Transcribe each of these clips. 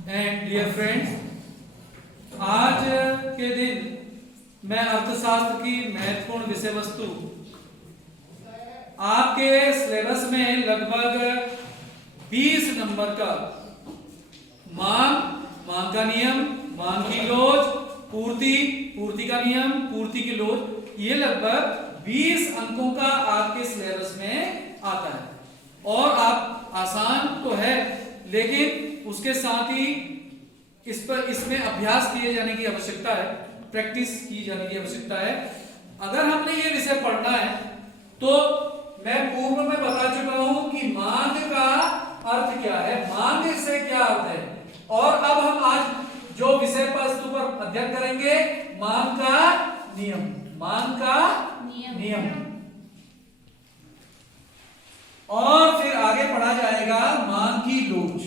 And dear friends, आज के दिन मैं अर्थशास्त्र की महत्वपूर्ण विषय वस्तु आपके सिलेबस में लगभग 20 नंबर का मांग का नियम, मांग की लोच, पूर्ति का नियम, पूर्ति की लोच, ये लगभग 20 अंकों का आपके सिलेबस में आता है। और आप आसान तो है, लेकिन उसके साथ ही इसमें अभ्यास किए जाने की आवश्यकता है, प्रैक्टिस की जाने की आवश्यकता है। अगर हमने ये विषय पढ़ना है तो मैं पूर्व में बता चुका हूं कि मांग का अर्थ क्या है, मांग से क्या अर्थ है, और अब हम आज जो विषय वस्तु पर अध्ययन करेंगे मांग का नियम, मांग का नियम। और फिर आगे पढ़ा जाएगा मांग की लोच।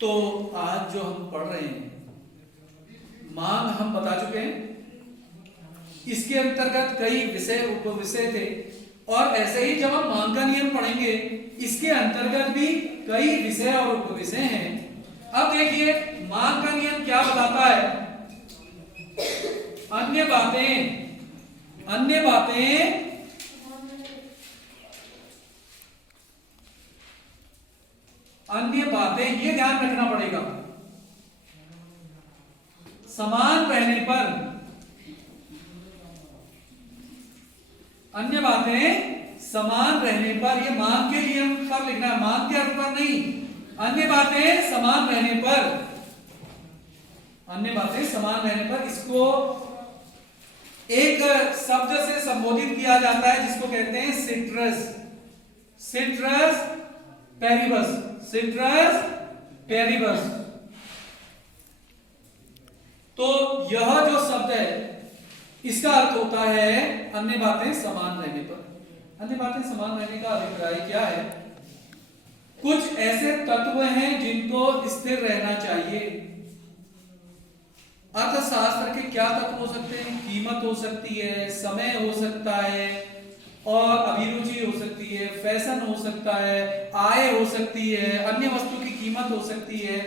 तो आज जो हम पढ़ रहे हैं मांग, हम बता चुके हैं, इसके अंतर्गत कई विषय उपविषय थे, और ऐसे ही जब हम मांग का नियम पढ़ेंगे इसके अंतर्गत भी कई विषय और उपविषय हैं। अब देखिए मांग का नियम क्या बताता है। अन्य बातें ये ध्यान रखना पड़ेगा, समान रहने पर, अन्य बातें समान रहने पर, ये मांग के नियम पर लिखना है, मांग के अर्थ पर नहीं। अन्य बातें समान रहने पर, अन्य बातें समान रहने पर इसको एक शब्द से संबोधित किया जाता है जिसको कहते हैं सिट्रस पेरिबस। तो यह जो शब्द है इसका अर्थ होता है अन्य बातें समान रहने पर। अन्य बातें समान रहने का अभिप्राय क्या है? कुछ ऐसे तत्व हैं जिनको स्थिर रहना चाहिए। अर्थशास्त्र के क्या तत्व हो सकते हैं? कीमत हो सकती है, समय हो सकता है, और अभिरुचि हो सकती है, फैशन हो सकता है, आय हो सकती है, अन्य वस्तु की कीमत हो सकती है।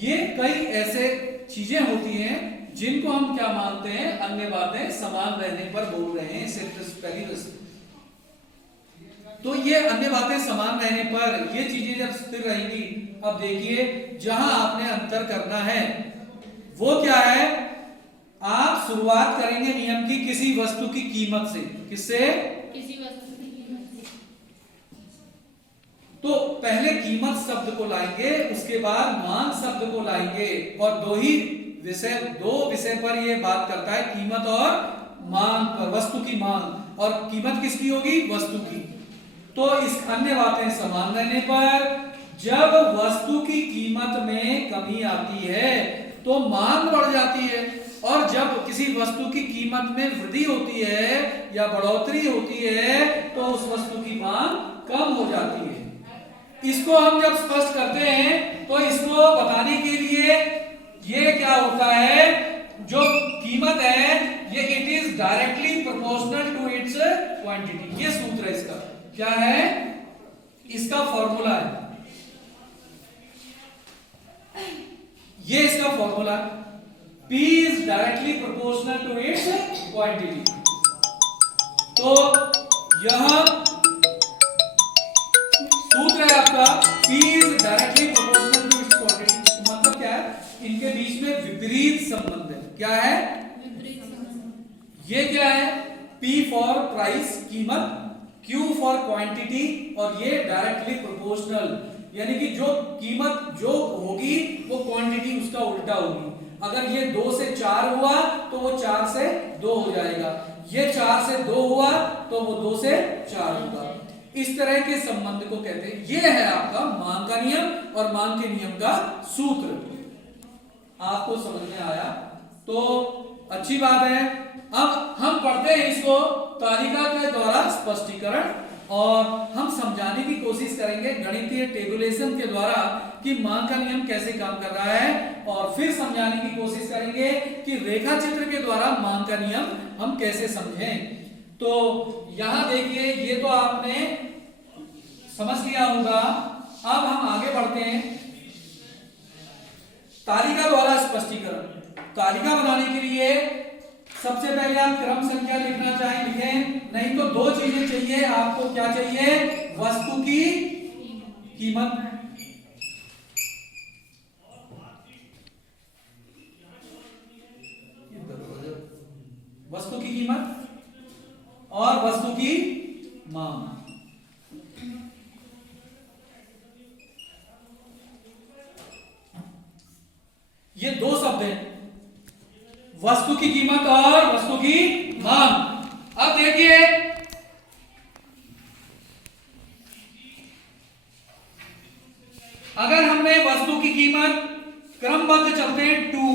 ये कई ऐसे चीजें होती हैं जिनको हम क्या मानते हैं, अन्य बातें समान रहने पर बोल रहे हैं, सिट्रस पेरिबस। तो ये अन्य बातें समान रहने पर ये चीजें जब स्थिर रहेंगी, अब देखिए जहां आपने अंतर करना है वो क्या है, आप शुरुआत करेंगे नियम की किसी वस्तु की कीमत से। किससे? किसी वस्तु की कीमत से। तो पहले कीमत शब्द को लाएंगे, उसके बाद मांग शब्द को लाएंगे, और दो विषय पर ये बात करता है, कीमत और मांग पर, वस्तु की मांग, और कीमत किसकी होगी? वस्तु की। तो इस अन्य बातें समान रहने पर जब वस्तु की कीमत में कमी आती है तो मांग बढ़ जाती है, और जब किसी वस्तु की कीमत में वृद्धि होती है या बढ़ोतरी होती है तो उस वस्तु की मांग कम हो जाती है। इसको हम जब स्पष्ट करते हैं तो इसको बताने के लिए ये क्या होता है, जो कीमत है ये it is directly proportional to its quantity. ये सूत्र है इसका, क्या है? इसका फॉर्मूला है, ये इसका formula, P is directly proportional to its quantity। तो यह सूत्र है आपका, P is directly proportional to its quantity। मतलब क्या है? इनके बीच में विपरीत संबंध है। क्या है? विपरीत संबंध। ये क्या है? P फॉर प्राइस, कीमत, Q फॉर क्वांटिटी, और ये डायरेक्टली प्रोपोर्शनल, यानी कि जो कीमत जो होगी वो क्वांटिटी उसका उल्टा होगी। अगर ये 2 से 4 हुआ तो वो 4 से 2 हो जाएगा, ये 4 से 2 हुआ तो वो 2 से 4 होगा। इस तरह के संबंध को कहते हैं। ये है आपका मांग का नियम और मांग के नियम का सूत्र। आपको समझ में आया तो अच्छी बात है। अब हम पढ़ते हैं इसको तालिका के द्वारा स्पष्टीकरण, और हम समझाने की कोशिश करेंगे गणितीय टेबुलेशन के द्वारा कि मांग का नियम कैसे काम कर रहा है, और फिर समझाने की कोशिश करेंगे कि रेखा चित्र के द्वारा मांग का नियम हम कैसे समझें। तो यहां देखिए, ये तो आपने समझ लिया होगा। अब हम आगे बढ़ते हैं, तालिका द्वारा स्पष्टीकरण। तालिका बनाने के लिए सबसे पहले आप क्रम संख्या लिखना चाहे लिखें, नहीं तो दो चीजें चाहिए आपको। क्या चाहिए? वस्तु की कीमत, वस्तु की कीमत और वस्तु की मांग। ये दो शब्द हैं, वस्तु की कीमत और वस्तु की मांग। अब देखिए, अगर हमने वस्तु की कीमत क्रमबद्ध चलते हैं 2,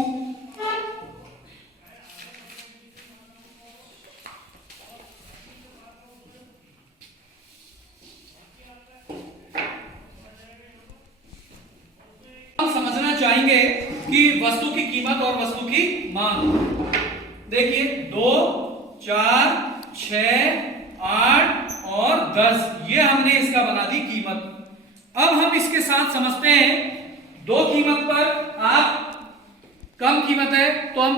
हम समझना चाहेंगे कि वस्तु की कीमत और वस्तु की मांग। देखिए 2, 4, 6, 8 और 10, ये हमने इसका बना दी कीमत। अब हम इसके साथ समझते हैं, दो कीमत पर आप कम कीमत है तो हम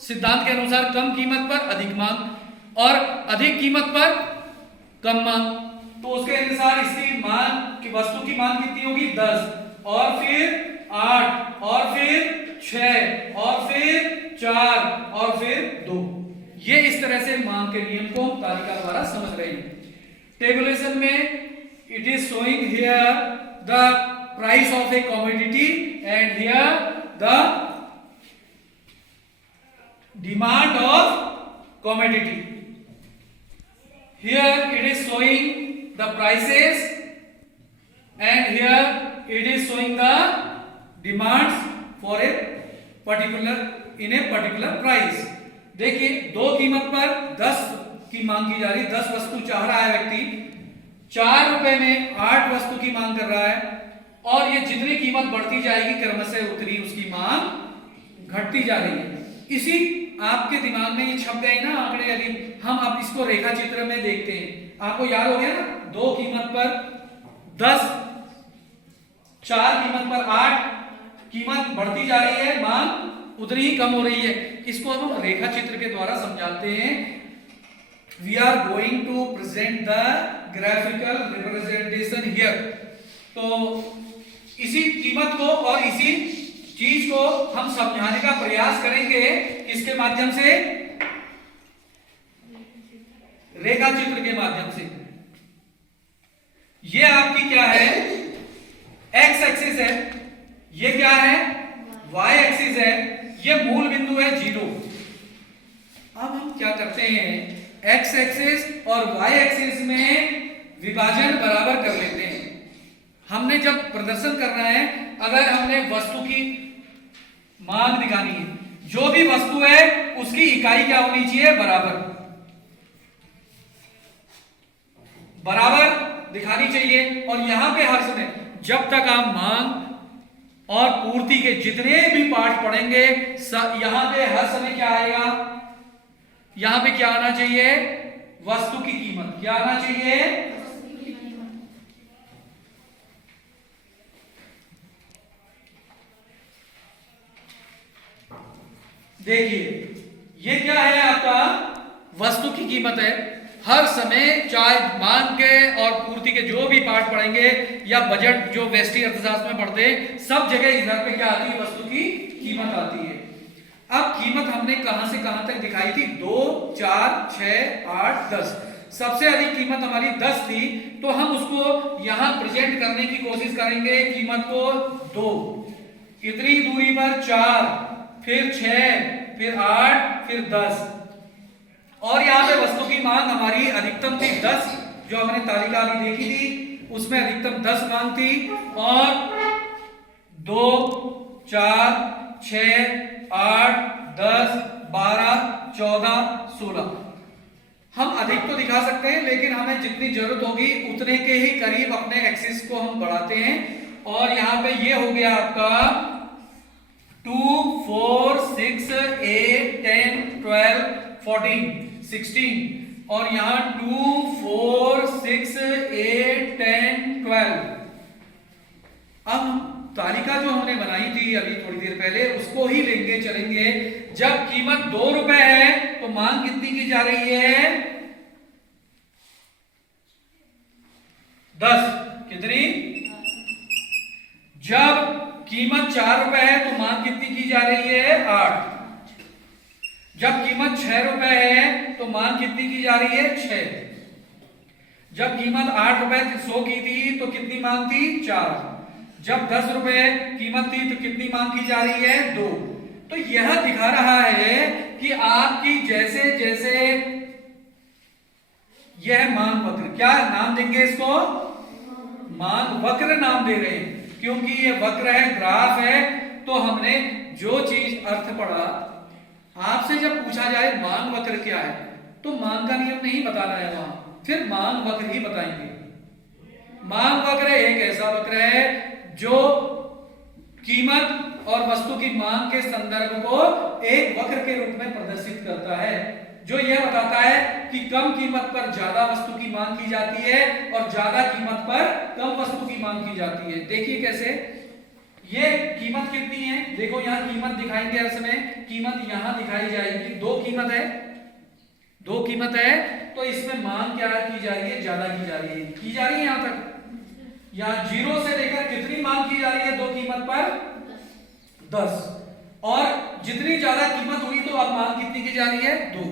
सिद्धांत के अनुसार कम कीमत पर अधिक मांग, और अधिक कीमत पर कम मांग। तो उसके अनुसार इसकी मांग की वस्तु की मांग कितनी होगी? 10, और फिर 8, और फिर 6, और फिर 4, और फिर 2। ये इस तरह से मांग के नियम को हम तालिका द्वारा समझ रहे हैं। टेबुलेशन में it is showing here the price of a commodity and here the demand of commodity. Here it is showing the prices and here it is showing the demands for a particular in a particular price. देखिए, दो कीमत पर 10 की मांग की जा रही, 10 वस्तु चाह रहा है व्यक्ति, 4 रुपए में 8 वस्तु की मांग कर रहा है, और ये जितनी कीमत बढ़ती जाएगी क्रमशः उतनी उसकी मांग घटती जा रही है। इसी आपके दिमाग में ये छप गए ना आंकड़े, यदि हम अब इसको रेखा चित्र में देखते हैं, आपको याद हो गया ना, दो कीमत पर 10, 4 कीमत पर 8, कीमत बढ़ती जा रही है, मांग उतनी ही कम हो रही है। इसको हम रेखा चित्र के द्वारा समझाते हैं। We are going to present the graphical representation here. तो इसी कीमत को और इसी चीज को हम समझाने का प्रयास करेंगे, इसके माध्यम से, रेखा चित्र के माध्यम से। ये आपकी क्या है? एक्स एक्सिस है, ये क्या है? वाई एक्सिस है, ये मूल बिंदु है 0। अब हम क्या करते हैं, एक्स एक्सिस और वाई एक्सिस में विभाजन बराबर कर लेते हैं। हमने जब प्रदर्शन करना है, अगर हमने वस्तु की मांग दिखानी है, जो भी वस्तु है उसकी इकाई क्या होनी चाहिए? बराबर, बराबर दिखानी चाहिए। और यहां पे हर समय जब तक आप मांग और पूर्ति के जितने भी पार्ट पढ़ेंगे, यहां पे हर समय क्या आएगा? यहां पे क्या आना चाहिए? वस्तु की कीमत। क्या आना चाहिए? देखिए, ये क्या है? आपका वस्तु की कीमत है। हर समय चाहे मांग के और पूर्ति के जो भी पार्ट पढ़ेंगे या बजट जो व्यष्टि अर्थशास्त्र में पढ़ते हैं, सब जगह इधर पे क्या आती है? वस्तु की कीमत आती है। अब कीमत हमने कहां से कहां तक दिखाई थी? 2, 4, 6, 8, 10। सबसे अधिक कीमत हमारी 10 थी, तो हम उसको यहां प्रेजेंट करने की कोशिश करेंगे। कीमत को 2, इतनी दूरी पर 4, फिर 6, फिर 8, फिर 10। और यहाँ पे वस्तु की मांग हमारी अधिकतम थी 10, जो हमने तालिका अभी देखी थी, उसमें अधिकतम 10 मांग थी। और 2, 4, 6, 8, 10, 12, 14, 16। हम अधिक तो दिखा सकते हैं, लेकिन हमें जितनी जरूरत होगी उतने के ही करीब अपने एक्सिस को हम बढ़ाते हैं। और यहाँ पे ये हो गया आपका 2, 4, 6, 8, 10, 12, 14, 16, और यहां 2, 4, 6, 8, 10, 12। अब तालिका जो हमने बनाई थी अभी थोड़ी देर पहले उसको ही लेंगे चलेंगे। जब कीमत 2 रुपए है तो मांग कितनी की जा रही है? 10। कितनी? जब कीमत 4 रुपए है तो मांग कितनी की जा रही है? 8। जब कीमत 6 रुपए है तो मांग कितनी की जा रही है? 6। जब कीमत 8 रुपए 100 की थी तो कितनी मांग थी? 4। जब 10 रुपए कीमत थी तो कितनी मांग की जा रही है? 2। तो यह दिखा रहा है कि आपकी जैसे जैसे यह मांग वक्र, क्या नाम देंगे इसको? मांग वक्र नाम दे रहे हैं क्योंकि ये वक्र है, ग्राफ है। तो हमने जो चीज अर्थ पढ़ा, आपसे जब पूछा जाए मांग वक्र क्या है तो मांग का नियम नहीं बताना है वहां, फिर मांग वक्र ही बताएंगे। मांग वक्र एक ऐसा वक्र है जो कीमत और वस्तु की मांग के संदर्भ को एक वक्र के रूप में प्रदर्शित करता है, जो यह बताता है कि कम कीमत पर ज्यादा वस्तु की मांग की जाती है और ज्यादा कीमत पर कम वस्तु की मांग की जाती है। देखिए कैसे, ये कीमत कितनी है, देखो यहां कीमत दिखाएंगे हर समय, कीमत यहां दिखाई जाएगी। 2 कीमत है, 2 कीमत है तो इसमें मांग क्या की जा रही है? ज्यादा की जा रही है यहां तक। यहां 0 से लेकर कितनी मांग की जा रही है 2 कीमत पर? 10। और जितनी ज्यादा कीमत हुई तो अब मांग कितनी की जा रही है? 2।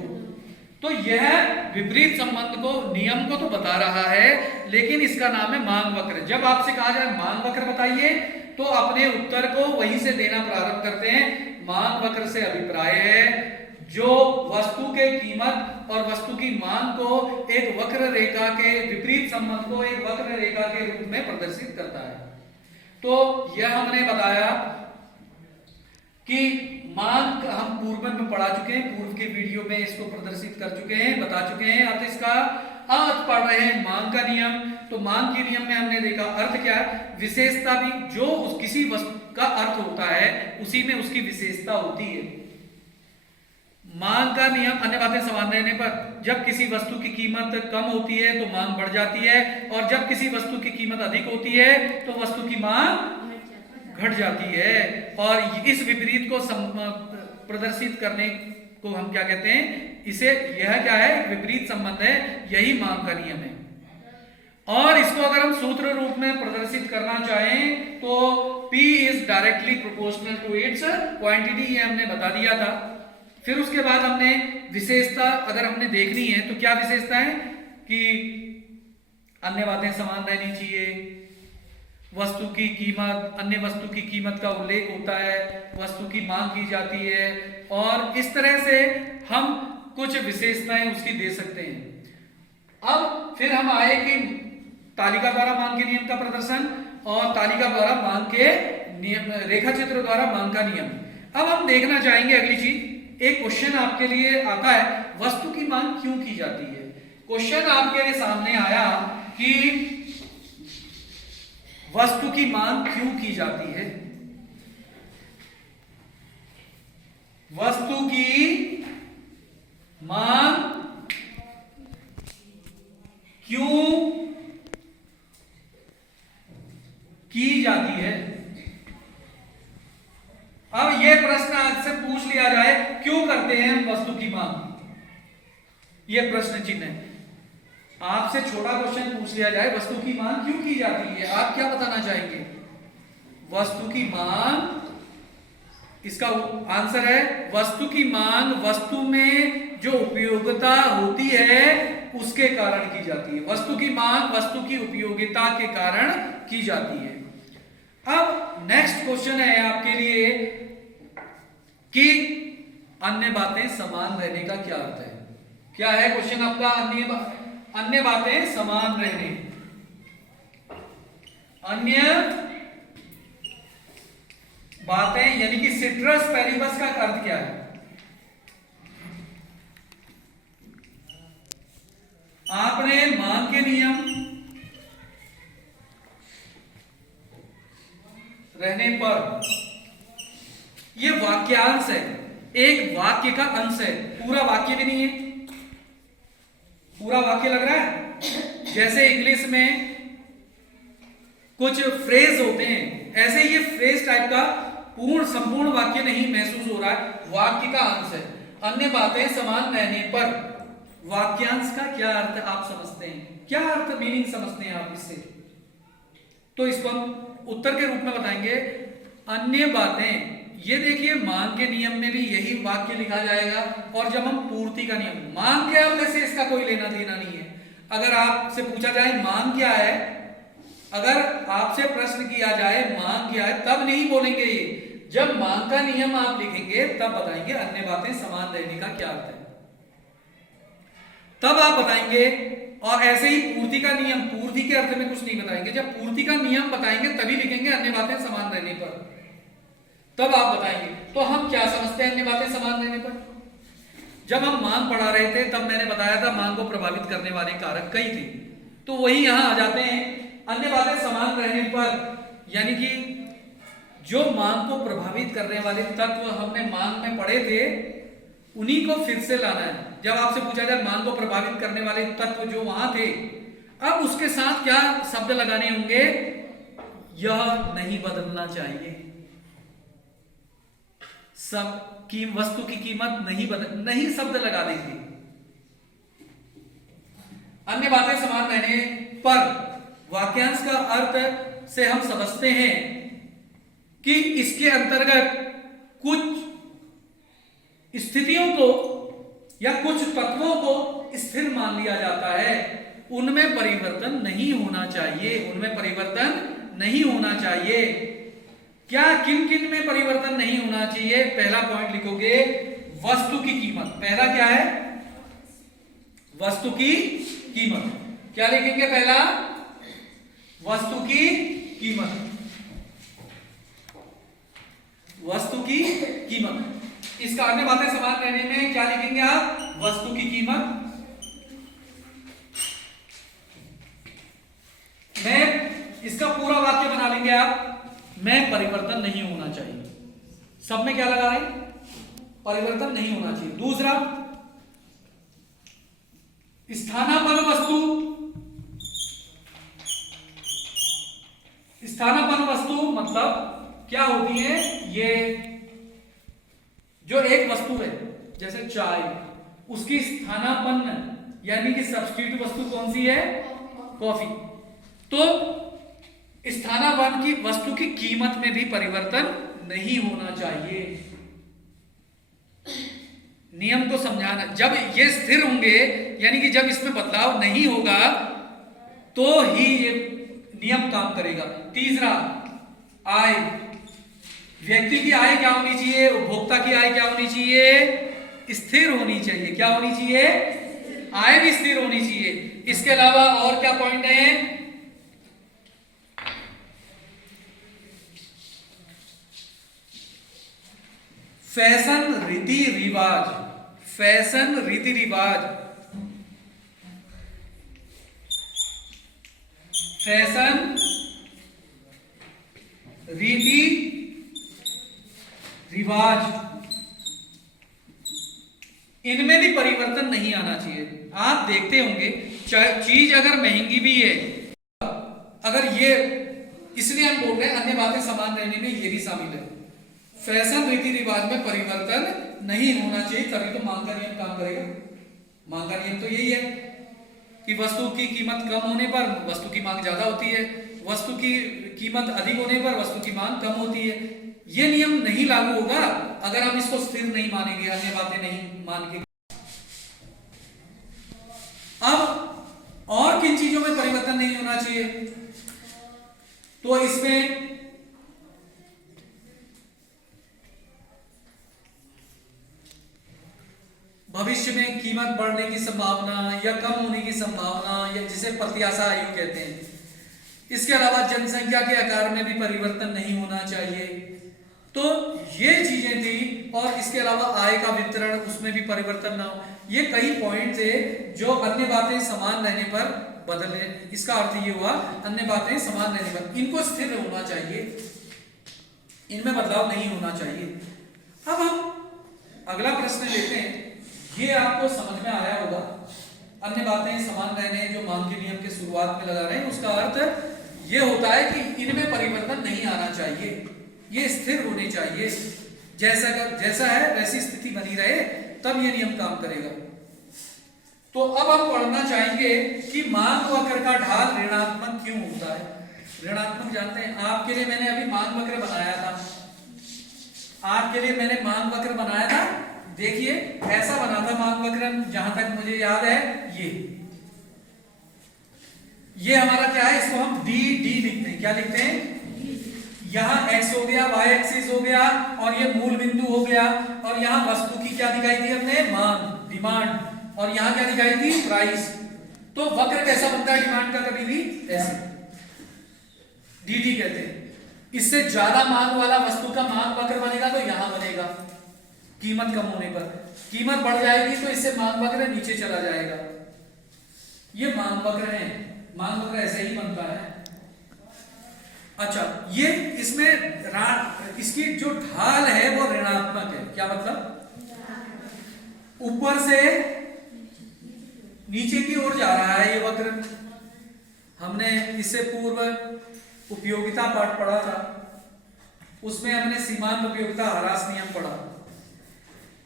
तो यह विपरीत संबंध को, नियम को तो बता रहा है, लेकिन इसका नाम है मांग वक्र। जब आपसे कहा जाए मांग वक्र बताइए तो अपने उत्तर को वहीं से देना प्रारंभ करते हैं। मांग वक्र से अभिप्राय है जो वस्तु के कीमत और वस्तु की मांग को एक वक्र रेखा के विपरीत संबंध को एक वक्र रेखा के रूप में प्रदर्शित करता है। तो यह हमने बताया कि मांग हम पूर्व में पढ़ा चुके हैं, पूर्व के वीडियो में इसको प्रदर्शित कर चुके हैं, बता चुके हैं। अब इसका अर्थ पढ़ रहे हैं, मांग का नियम। तो मांग के नियम में हमने देखा अर्थ क्या है, विशेषता भी, जो किसी वस्तु का अर्थ होता है उसी में उसकी विशेषता होती है। मांग का नियम, अन्य बातें समान रहने पर जब किसी वस्तु की कीमत कम होती है तो मांग बढ़ जाती है, और जब किसी वस्तु की कीमत अधिक होती है तो वस्तु की मांग घट जाती है। और इस विपरीत को प्रदर्शित करने को हम क्या कहते हैं? इसे, यह क्या है? विपरीत संबंध है, यही मांग का नियम है। और इसको अगर हम सूत्र रूप में प्रदर्शित करना चाहें तो P is directly proportional to its quantity, ये हमने बता दिया था। फिर उसके बाद हमने विशेषता अगर हमने देखनी है तो क्या विशेषता है कि अन्य बातें समान रहनी चाहिए, वस्तु की कीमत, अन्य वस्तु की कीमत का उल्लेख होता है, वस्तु की मांग की जाती है, और इस तरह से हम कुछ विशेषताएं उसकी दे सकते हैं। अब फिर हम आए कि तालिका द्वारा मांग के नियम का प्रदर्शन और तालिका द्वारा मांग के नियम, रेखा चित्र द्वारा मांग का नियम। अब हम देखना चाहेंगे अगली चीज, एक क्वेश्चन आपके लिए आता है, वस्तु की मांग क्यों की जाती है। क्वेश्चन आपके सामने आया कि वस्तु की मांग क्यों की जाती है, वस्तु की मांग क्यों की जाती है। अब यह प्रश्न आपसे पूछ लिया जाए, क्यों करते हैं हम वस्तु की मांग, यह प्रश्न चिन्ह है। आपसे छोटा क्वेश्चन पूछ लिया जाए, वस्तु की मांग क्यों की जाती है, आप क्या बताना चाहेंगे? वस्तु की मांग, इसका आंसर है वस्तु की मांग वस्तु में जो उपयोगिता होती है उसके कारण की जाती है। वस्तु की मांग वस्तु की उपयोगिता के कारण की जाती है। अब नेक्स्ट क्वेश्चन है आपके लिए कि अन्य बातें समान रहने का क्या अर्थ है। क्या है क्वेश्चन आपका? अन्य बातें समान रहने, अन्य बातें यानी कि सिट्रस पेरिबस का अर्थ क्या है? आपने मांग के नियम रहने पर, यह वाक्यांश है, एक वाक्य का अंश है, पूरा वाक्य भी नहीं है, पूरा वाक्य लग रहा है? जैसे इंग्लिश में कुछ फ्रेज होते हैं, ऐसे ये फ्रेज टाइप का पूर्ण संपूर्ण वाक्य नहीं महसूस हो रहा है, वाक्य का अंश है। अन्य बातें समान रहने पर वाक्यांश का क्या अर्थ आप समझते हैं? क्या अर्थ मीनिंग समझते हैं आप इससे? तो इसको हम उत्तर के रूप में बताएंगे अन्य बातें। ये देखिए मांग के नियम में भी यही वाक्य लिखा जाएगा, और जब हम पूर्ति का नियम, मांग के अर्थ से इसका कोई लेना देना नहीं है। अगर आपसे पूछा जाए मांग क्या है, अगर आपसे प्रश्न किया जाए मांग क्या है, तब नहीं बोलेंगे ये। जब मांग का नियम आप लिखेंगे तब बताएंगे अन्य बातें समान रहने का क्या अर्थ है, तब आप बताएंगे। और ऐसे ही पूर्ति का नियम, पूर्ति के अर्थ में कुछ नहीं बताएंगे, जब पूर्ति का नियम बताएंगे तभी लिखेंगे अन्य बातें समान रहने पर, तब आप बताएंगे। तो हम क्या समझते हैं अन्य बातें समान रहने पर? जब हम मांग पढ़ा रहे थे तब मैंने बताया था मांग को प्रभावित करने वाले कारक कई थे, तो वही यहां आ जाते हैं अन्य बातें समान रहने पर, यानी कि जो मांग को प्रभावित करने वाले तत्व हमने मांग में पढ़े थे उन्हीं को फिर से लाना है। जब आपसे पूछा जाए मांग को प्रभावित करने वाले तत्व जो वहां थे, अब उसके साथ क्या शब्द लगाने होंगे? यह नहीं बदलना चाहिए, सब की वस्तु की कीमत नहीं शब्द लगा देंगे। अन्य बातें समान रहने पर वाक्यांश का अर्थ से हम समझते हैं कि इसके अंतर्गत कुछ स्थितियों को या कुछ तत्वों को स्थिर मान लिया जाता है, उनमें परिवर्तन नहीं होना चाहिए, उनमें परिवर्तन नहीं होना चाहिए। क्या किन किन में परिवर्तन नहीं होना चाहिए? पहला पॉइंट लिखोगे वस्तु की कीमत। पहला क्या है? वस्तु की कीमत। क्या लिखेंगे? पहला वस्तु की कीमत, वस्तु की कीमत। इसका अन्य बातें समान रहने में क्या लिखेंगे आप? वस्तु की कीमत। मैं इसका पूरा वाक्य बना लेंगे आप, में परिवर्तन नहीं होना चाहिए। सब में क्या लगा रहे हैं? परिवर्तन नहीं होना चाहिए। दूसरा, स्थानापन्न वस्तु, स्थानापन्न वस्तु मतलब क्या होती है? ये जो एक वस्तु है जैसे चाय, उसकी स्थानापन्न यानी कि सब्स्टिट्यूट वस्तु कौन सी है? कॉफी। तो स्थानापन्न की वस्तु की कीमत में भी परिवर्तन नहीं होना चाहिए। नियम को समझाना, जब ये स्थिर होंगे यानी कि जब इसमें बदलाव नहीं होगा तो ही ये नियम काम करेगा। तीसरा, आय, व्यक्ति की आय क्या होनी चाहिए? उपभोक्ता की आय क्या होनी चाहिए? स्थिर होनी चाहिए। क्या होनी चाहिए? आय भी स्थिर होनी चाहिए। इसके अलावा और क्या पॉइंट है? फैशन रीति रिवाज, फैशन रीति रिवाज, फैशन रीति रिवाज, इनमें भी परिवर्तन नहीं आना चाहिए। आप देखते होंगे चीज अगर महंगी भी है, अगर ये, इसलिए हम बोल रहे हैं अन्य बातें समान रहने में ये भी शामिल है। फैशन रीति रिवाज में परिवर्तन नहीं होना चाहिए, तभी तो मांग का नियम काम करेगा। मांग का नियम तो यही है कि वस्तु की कीमत कम होने पर वस्तु की मांग ज्यादा होती है, वस्तु की कीमत अधिक होने पर वस्तु की मांग कम होती है। ये नियम नहीं लागू होगा अगर हम इसको स्थिर नहीं मानेंगे, अन्य बातें नहीं मान के। अब और किन चीजों में परिवर्तन नहीं होना चाहिए? तो इसमें भविष्य में कीमत बढ़ने की संभावना या कम होने की संभावना, या जिसे प्रत्याशा आयु कहते हैं। इसके अलावा जनसंख्या के आकार में भी परिवर्तन नहीं होना चाहिए। तो ये चीजें थी, और इसके अलावा आय का वितरण, उसमें भी परिवर्तन ना हो। ये कई पॉइंट थे जो अन्य बातें समान रहने पर बदलने, इसका अर्थ ये हुआ अन्य बातें समान रहने पर इनको स्थिर होना चाहिए, इनमें बदलाव नहीं होना चाहिए। अब हम अगला प्रश्न लेते हैं। ये आपको समझ में आया होगा, अन्य बातें समान रहने जो मांग के नियम के शुरुआत में लगा रहे हैं, उसका अर्थ ये होता है कि इनमें परिवर्तन नहीं आना चाहिए, ये स्थिर होने चाहिए, जैसा है वैसी स्थिति बनी रहे, तब ये नियम काम करेगा। तो अब हम पढ़ना चाहेंगे कि मांग वक्र का ढाल ऋणात्मक क्यों होता है। ऋणात्मक जानते हैं, आपके लिए मैंने अभी मांग वक्र बनाया था, आपके लिए मैंने मांग वक्र बनाया था, देखिए ऐसा बना था मांग वक्र, जहां तक मुझे याद है ये हमारा क्या है, इसको हम डी लिखते हैं। क्या लिखते हैं, यहाँ x हो गया, y एक्सिस हो गया, और ये मूल बिंदु हो गया, और यहाँ वस्तु की क्या दिखाई थी हमने, मांग, डिमांड, और यहाँ क्या दिखाई थी, प्राइस। तो वक्र कैसा बनता है डिमांड का, कभी भी ऐसे डी कहते हैं। इससे ज्यादा मांग वाला वस्तु का मांग वक्र बनेगा तो यहां बनेगा, कीमत कम होने पर। कीमत बढ़ जाएगी तो इससे मांग वक्र नीचे चला जाएगा। ये मांग वक्र है, मांग वक्र ऐसे ही बनता है। अच्छा, ये इसमें इसकी जो ढाल है वो ऋणात्मक है। क्या मतलब, ऊपर से नीचे की ओर जा रहा है ये वक्र। हमने इससे पूर्व उपयोगिता पाठ पढ़ा था, उसमें हमने सीमांत उपयोगिता ह्रास नियम पढ़ा।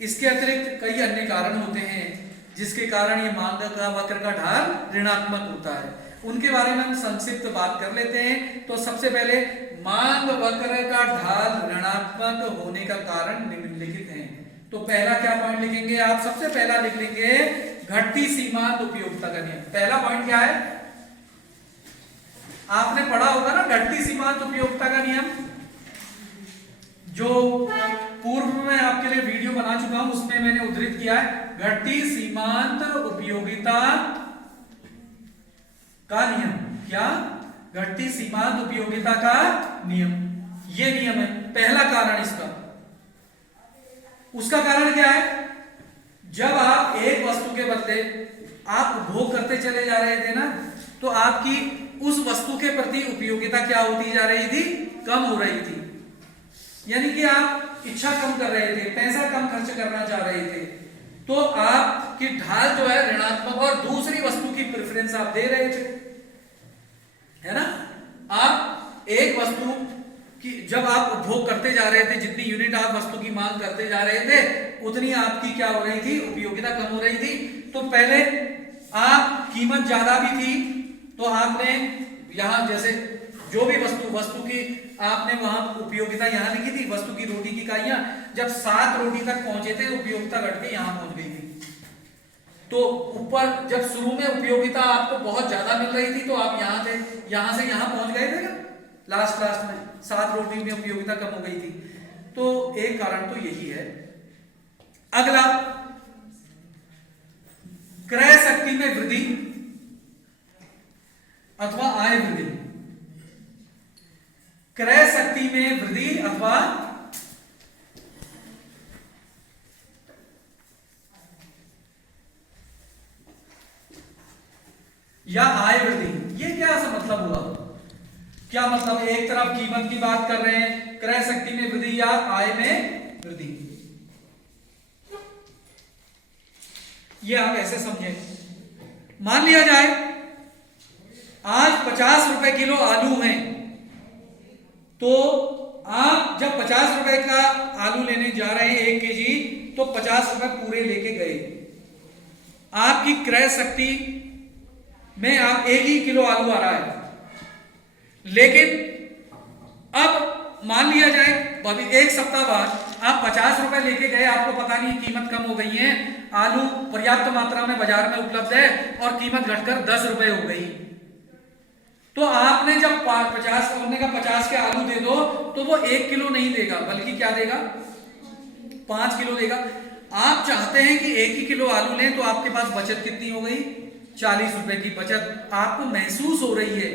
इसके अतिरिक्त कई अन्य कारण होते हैं जिसके कारण ये मांग का वक्र का ढाल ऋणात्मक होता है, उनके बारे में हम संक्षिप्त बात कर लेते हैं। तो सबसे पहले मांग वक्र का ढाल ऋणात्मक होने का कारण निम्नलिखित है। तो पहला क्या पॉइंट लिखेंगे आप, सबसे पहला लिख लेंगे घटती सीमांत उपयोगिता का नियम। पहला पॉइंट क्या है, आपने पढ़ा होगा ना घटती सीमांत उपयोगिता का नियम, जो पूर्व में आपके लिए वीडियो बना चुका हूं, उसमें मैंने उद्धृत किया है। घटती सीमांत उपयोगिता का नियम। क्या, घटती सीमांत उपयोगिता का नियम, ये नियम है पहला कारण इसका। उसका कारण क्या है, जब आप एक वस्तु के बदले आप उपभोग करते चले जा रहे थे ना, तो आपकी उस वस्तु के प्रति उपयोगिता क्या होती जा रही थी, कम हो रही थी। यानी कि आप इच्छा कम कर रहे थे, पैसा कम खर्च करना चाह रहे थे, तो आपकी ढाल जो है ऋणात्मक, और दूसरी वस्तु की प्रेफरेंस आप दे रहे थे, है ना। आप एक वस्तु की जब आप उपभोग करते जा रहे थे, जितनी यूनिट आप वस्तु की मांग करते जा रहे थे, उतनी आपकी क्या हो रही थी, उपयोगिता कम हो रही थी। तो पहले आप कीमत ज्यादा भी थी, तो आपने यहां जैसे जो भी वस्तु की आपने वहां उपयोगिता यहां लिखी थी, वस्तु की रोटी की इकाइयां, जब 7 रोटी तक पहुंचे थे उपयोगिता घट के यहां पहुंच गई थी। तो ऊपर जब शुरू में उपयोगिता आपको बहुत ज्यादा मिल रही थी, तो आप यहां थे, यहां से यहां पहुंच गए थे ना, लास्ट में 7 रोटी में उपयोगिता कम हो गई थी। तो एक कारण तो यही है। अगला, क्रय शक्ति में वृद्धि अथवा आय वृद्धि। क्रय शक्ति में वृद्धि अथवा या आय वृद्धि, ये क्या सा मतलब हुआ, क्या मतलब, एक तरफ कीमत की बात कर रहे हैं, क्रय शक्ति में वृद्धि या आय में वृद्धि, ये आप ऐसे समझे। मान लिया जाए आज 50 रुपए किलो आलू हैं, तो आप जब 50 रुपए का आलू लेने जा रहे हैं 1 केजी, तो 50 रुपए पूरे लेके गए। आपकी क्रय शक्ति में आप 1 ही किलो आलू आ रहा है, लेकिन अब मान लिया जाए अभी 1 सप्ताह बाद आप 50 रुपए लेके गए, आपको पता नहीं कीमत कम हो गई है, आलू पर्याप्त मात्रा में बाजार में उपलब्ध है और कीमत घटकर 10 रुपए हो गई। तो आपने जब 50 के आलू दे दो, तो वो 1 किलो नहीं देगा, बल्कि क्या देगा, 5 किलो देगा। आप चाहते हैं कि 1 ही किलो आलू लें, तो आपके पास बचत कितनी हो गई, 40 रुपए की बचत आपको महसूस हो रही है।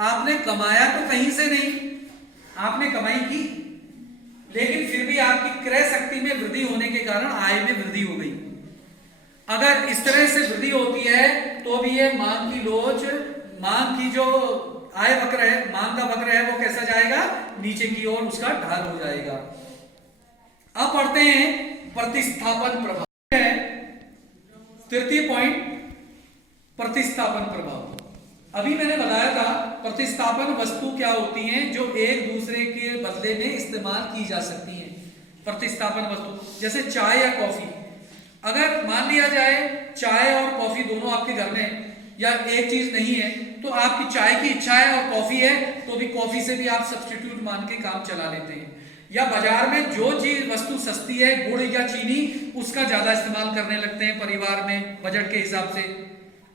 आपने कमाया तो कहीं से नहीं, आपने कमाई की, लेकिन फिर भी आपकी क्रय शक्ति में वृद्धि होने के कारण आय में वृद्धि हो गई। अगर इस तरह से वृद्धि होती है तो भी ये मांग की लोच, मांग की जो आय वक्र है, मांग का वक्र है, वो कैसा जाएगा, नीचे की ओर उसका ढाल हो जाएगा। अब पढ़ते हैं प्रतिस्थापन प्रभाव। तृतीय पॉइंट, प्रतिस्थापन प्रभाव। अभी मैंने बताया था प्रतिस्थापन वस्तु क्या होती हैं जो एक दूसरे के बदले में इस्तेमाल की जा सकती हैं। प्रतिस्थापन वस्तु जैसे चाय या कॉफी, अगर मान लिया जाए चाय और कॉफी दोनों आपके घर में या एक चीज नहीं है, तो आपकी चाय की इच्छा है और कॉफी है, तो भी कॉफी से भी आप सब्स्टिट्यूट मान के काम चला लेते हैं। या बाजार में जो चीज वस्तु सस्ती है, गुड़ या चीनी, उसका ज्यादा इस्तेमाल करने लगते हैं परिवार में बजट के हिसाब से।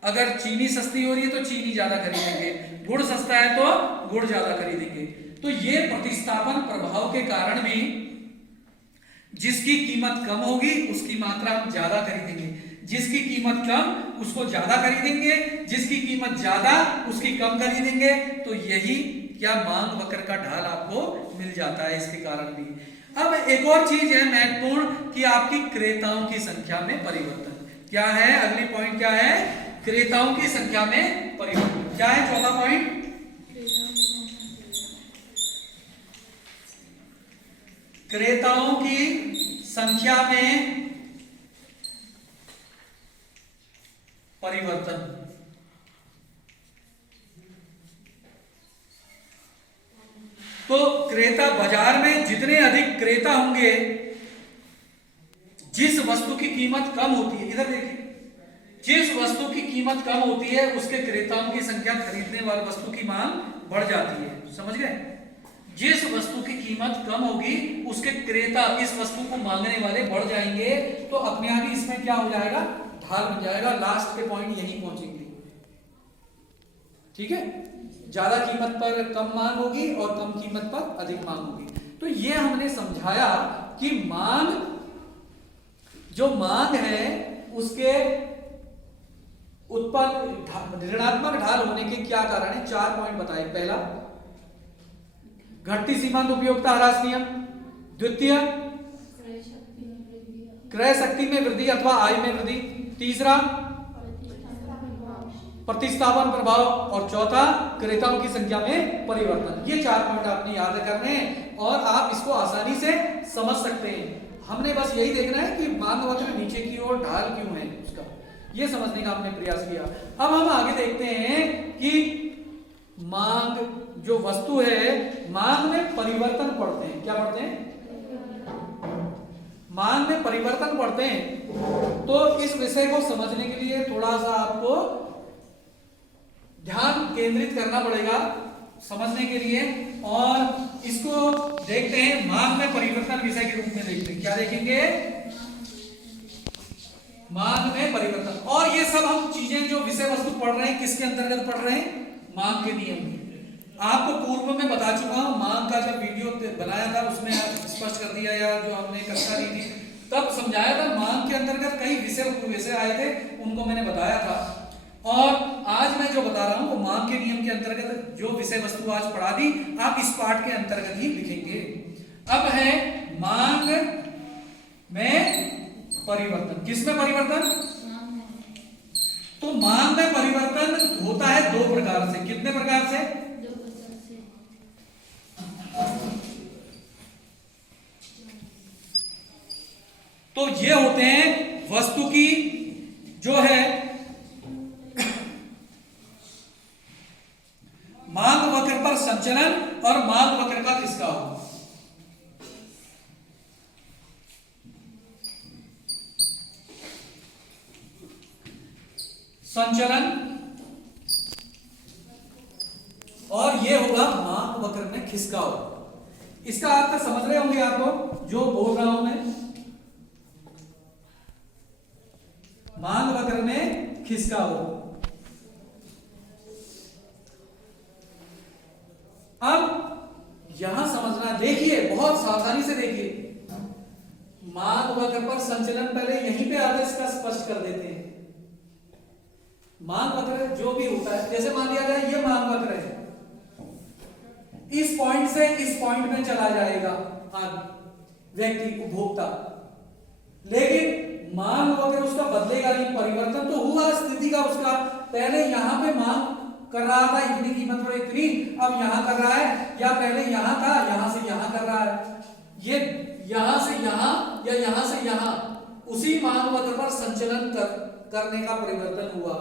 अगर चीनी सस्ती हो रही है तो चीनी ज्यादा खरीदेंगे, गुड़ सस्ता है तो गुड़ ज्यादा खरीदेंगे। तो ये प्रतिस्थापन प्रभाव के कारण भी जिसकी कीमत कम होगी उसकी मात्रा हम ज्यादा खरीदेंगे, जिसकी कीमत कम उसको ज्यादा खरीदेंगे, जिसकी कीमत ज्यादा उसकी कम खरीदेंगे। तो यही क्या मांग वक्र का ढाल आपको मिल जाता है इसके कारण भी। अब एक और चीज है महत्वपूर्ण कि आपकी क्रेताओं की संख्या में परिवर्तन क्या है। अगली पॉइंट क्या है, क्रेताओं की संख्या में परिवर्तन क्या है। चौथा पॉइंट, क्रेताओं की संख्या में परिवर्तन। तो क्रेता बाजार में जितने अधिक क्रेता होंगे, जिस वस्तु की कीमत कम होती है, इधर देखिए, जिस वस्तु की कीमत कम होती है उसके क्रेताओं की संख्या खरीदने वाली वस्तु की मांग बढ़ जाती है। समझ गए, जिस वस्तु की कीमत कम होगी उसके क्रेता इस वस्तु को मांगने वाले बढ़ जाएंगे। तो अपने आप ही इसमें क्या हो जाएगा, ढाल बन जाएगा। लास्ट के पॉइंट यहीं पहुंचेंगे, ठीक है। ज्यादा कीमत पर कम मांग होगी और कम कीमत पर अधिक मांग होगी। तो ये हमने समझाया कि मांग, जो मांग है उसके उत्पन्न ऋणात्मक ढाल होने के क्या कारण है। 4 पॉइंट बताए। पहला, घटती सीमांत उपयोगिता ह्रास नियम। द्वितीय, क्रय शक्ति में वृद्धि अथवा आय में वृद्धि। तीसरा, प्रतिस्थापन प्रभाव। और चौथा, क्रेताओं की संख्या में परिवर्तन। ये 4 पॉइंट आपने याद करने हैं और आप इसको आसानी से समझ सकते हैं। हमने बस यही देखना है कि मांग वक्र नीचे की ओर ढाल क्यों है उसका, ये समझने का हमने प्रयास किया। अब हम आगे देखते हैं कि मांग जो वस्तु है, मांग में परिवर्तन पड़ते हैं। क्या पड़ते हैं, मांग में परिवर्तन पड़ते हैं। तो इस विषय को समझने के लिए थोड़ा सा आपको ध्यान केंद्रित करना पड़ेगा समझने के लिए, और इसको देखते हैं मांग में परिवर्तन विषय के रूप में देखते हैं। क्या देखेंगे, मांग में परिवर्तन। और ये सब हम चीजें जो विषय वस्तु पढ़ रहे हैं किसके अंतर्गत पढ़ रहे हैं, मांग के नियम। आपको पूर्व में बता चुका हूं, मांग का जब वीडियो बनाया था उसमें स्पष्ट कर दिया, या जो हमने कक्षा ली थी तब समझाया था। मांग के अंतर्गत कई विषय आए थे, उनको मैंने बताया था। और आज मैं जो बता रहा हूं वो मांग के नियम के अंतर्गत जो विषय वस्तु आज पढ़ा दी, आप इस पाठ के अंतर्गत ही लिखेंगे। अब है मांग में परिवर्तन। किसमें परिवर्तन, तो मांग में परिवर्तन होता है 2 प्रकार से। कितने प्रकार से, 2 प्रकार से। तो ये होते हैं वस्तु की जो है मांग वक्र पर संचलन और मांग वक्र का खिसकाव। संचलन और ये होगा मांग वक्र में खिसकाव। इसका अर्थ समझ रहे होंगे आप लोग जो बोल रहा हूं मैं, मांग वक्र में खिसकाव। अब यहां समझना, देखिए बहुत सावधानी से देखिए। मांग वक्र पर संचलन पहले यहीं पे आदेश का स्पष्ट कर देते हैं। मांग वक्र जो भी होता है, जैसे मान लिया जाए ये मांग वक्र है, इस पॉइंट से इस पॉइंट में चला जाएगा व्यक्ति उपभोक्ता, लेकिन मांग वक्र उसका बदलेगा नहीं। परिवर्तन तो हुआ स्थिति का उसका, पहले यहां पे मांग कर रहा था इतनी कीमत पर इतनी, अब यहां कर रहा है, या पहले यहां था यहां से यहां कर रहा है। ये यहां से यहां या यहां से यहां, उसी मांग वक्र पर संचलन करने का परिवर्तन हुआ।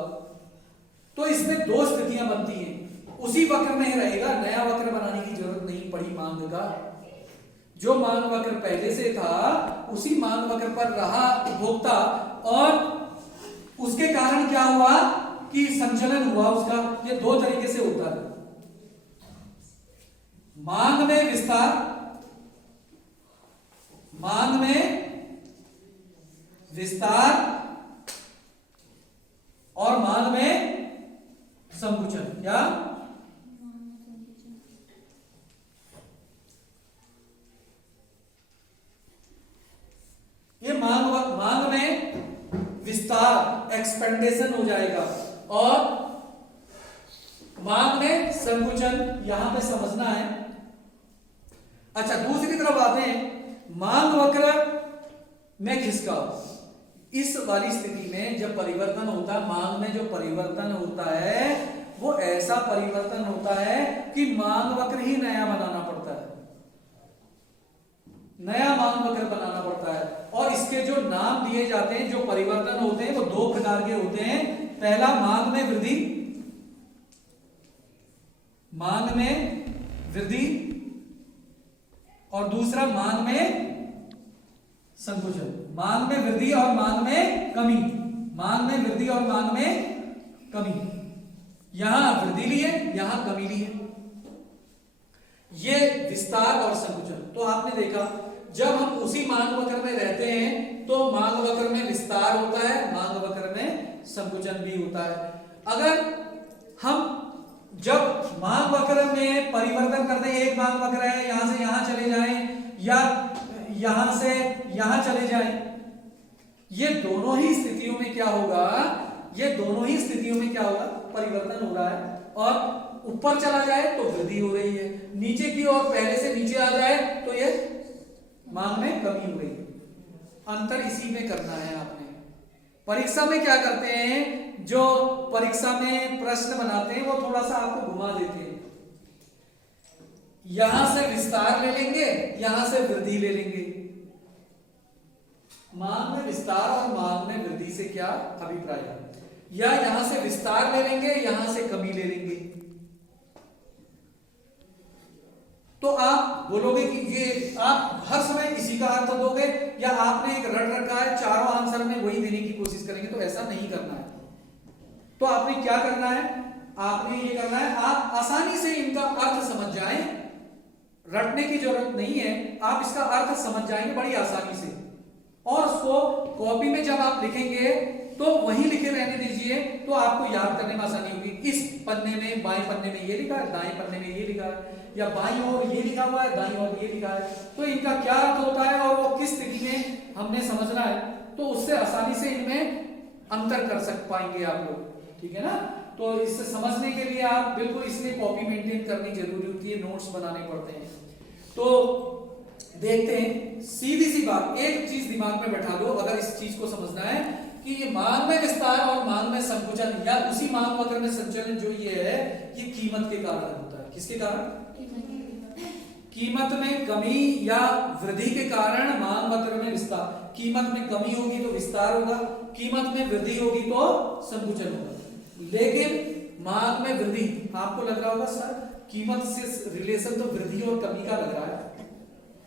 तो इसमें दो स्थितियां बनती हैं, उसी वक्र में ही रहेगा, नया वक्र बनाने की जरूरत नहीं पड़ी मांग का। जो मांग वक्र पहले से था उसी मांग वक्र पर रहा उपभोक्ता, और उसके कारण क्या हुआ कि संचलन हुआ उसका। ये दो तरीके से होता है, मांग में विस्तार, मांग में विस्तार और मांग में संकुचन। क्या? ये मांग में विस्तार, एक्सपेंडेशन हो जाएगा, और मांग में संकुचन यहां पे समझना है। अच्छा, दूसरी तरफ आते हैं, मांग वक्र में खिसकाव। इस वाली स्थिति में जब परिवर्तन होता है, मांग में जो परिवर्तन होता है वो ऐसा परिवर्तन होता है कि मांग वक्र ही नया बनाना पड़ता है, नया मांग वक्र बनाना पड़ता है। और इसके जो नाम दिए जाते हैं, जो परिवर्तन होते हैं, वो दो प्रकार के होते हैं। पहला मांग में वृद्धि, मांग में वृद्धि, और दूसरा मांग में संकुचन। मांग में वृद्धि और मांग में कमी, मांग में वृद्धि और मांग में कमी। यहां वृद्धि ली है, यहां कमी ली है। ये विस्तार और संकुचन। तो आपने देखा, जब हम उसी मांग वक्र में रहते हैं तो मांग वक्र में विस्तार होता है, मांग वक्र में संकुचन भी होता है। अगर हम जब मांग वक्र में परिवर्तन करते हैं, एक मांग वक्र है, यहां से यहां चले जाएं या यहां से यहां चले जाएं, ये दोनों ही स्थितियों में क्या होगा, ये दोनों ही स्थितियों में क्या होगा, परिवर्तन हो रहा है। और ऊपर चला जाए तो वृद्धि हो रही है, नीचे की ओर पहले से नीचे आ जाए तो ये मांग में कमी हो रही है। अंतर इसी में करना है आपने। परीक्षा में क्या करते हैं, जो परीक्षा में प्रश्न बनाते हैं वो थोड़ा सा आपको घुमा देते हैं, यहां से विस्तार ले लेंगे, यहां से वृद्धि ले लेंगे। मांग में विस्तार और मांग में वृद्धि से क्या अभिप्राय है, या यहां से विस्तार ले लेंगे, यहां से कमी ले लेंगे। तो आप बोलोगे कि ये आप हर समय इसी का अर्थ दोगे, या आपने एक रट रखा है, चारों आंसर में वही देने की कोशिश करेंगे, तो ऐसा नहीं करना है। तो आपने क्या करना है, आपने ये करना है, आप आसानी से इनका अर्थ समझ जाएं, रटने की जरूरत नहीं है, आप इसका अर्थ समझ जाएंगे बड़ी आसानी से। और उसको कॉपी में जब आप लिखेंगे तो वही लिखे रहने दीजिए, तो आपको याद करने में आसानी होगी। इस पन्ने में, बाएं पन्ने में ये लिखा है, दाएं पन्ने में ये लिखा है, या बाईं ओर ये लिखा हुआ है, दाईं ओर ये लिखा है, तो इनका क्या अर्थ होता है और वो किस स्थिति में हमने समझना है, तो उससे आसानी से इनमें अंतर कर सक पाएंगे आप लोग। ठीक है ना? तो इससे समझने के लिए आप बिल्कुल इसलिए कॉपी मेंटेन करनी जरूरी होती है, नोट्स बनाने पड़ते हैं। तो देखते हैं, सीधी सी बात, एक चीज दिमाग में बैठा लो अगर इस चीज को समझना है कि ये मांग में विस्तार और मांग में संकुचन, या उसी मांग वक्र में संचलन जो ये है, ये कीमत के कारण होता है। किसके कारण? कीमत में कमी या वृद्धि के कारण मांग वक्र में विस्तार। कीमत में कमी होगी तो विस्तार होगा, कीमत में वृद्धि होगी तो संकुचन होगा। लेकिन मांग में वृद्धि, आपको लग रहा होगा सर कीमत से रिलेशन तो वृद्धि और कमी का लग रहा है,